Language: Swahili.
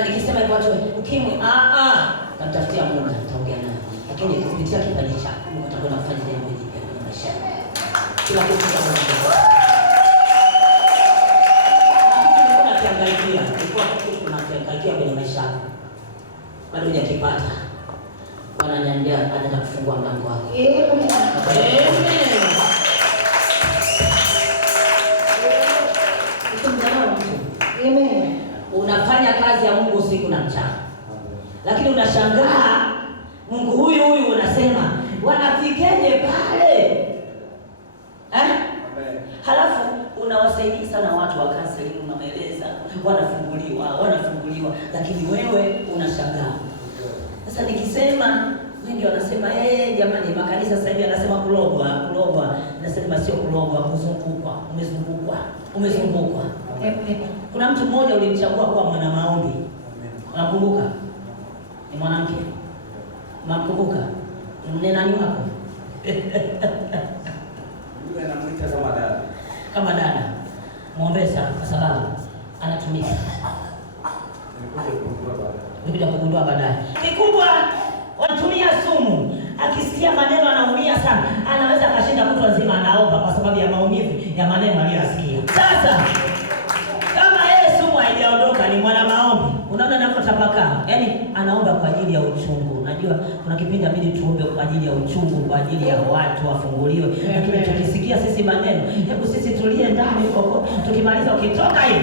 Na nikisema hivyo watu ukimwi namtafutia Mungu nitaongea naye. Lakini kupitia kipaji chako Mungu atakwenda kufanya jambo hili kwenye maisha yako. Kila kitu cha Mungu. Tunakiangaikia, ilikuwa kitu tunakiangaikia kwenye maisha yako. Bado hujakipata. Bwana ananiambia anaenda kufungua mlango wako. Amen. Amen. Unafanya kazi ya Mungu usiku na mchana. Lakini unashangaa Mungu huyu unasema wanafikeje pale? Halafu unawasaidia sana watu wa counseling, unawaeleza wanafunguliwa, lakini wewe unashangaa. Sasa nikisema wengi wanasema jamani makanisa sasa hivi anasema kulogwa. Nasema sio kulogwa, umezungukwa. Kuna mtu mmoja ulimchagua kuwa mwana maombi. Unakumbuka? Ni mwanamke. Unakumbuka? Ni nani wako? Yule anamuita kama dada. Kama dada. Muombe sana kwa sababu anatumika. Nikuja kugundua baadaye. Kikubwa wanatumia sumu. Akisikia maneno anaumia sana. Anaweza akashinda kutwa nzima anaomba kwa sababu ya maumivu ya maneno aliyosikia. Sasa kama yeye sumu haijaondoka ni mwana maombi. Unaona anapotapakaa. Yaani anaomba kwa ajili ya uchungu. Unajua kuna kipindi inabidi tuombe kwa ajili ya uchungu, kwa ajili ya watu wafunguliwe. Lakini tukisikia sisi maneno, hebu sisi tulie ndani huko. Tukimaliza ukitoka hivi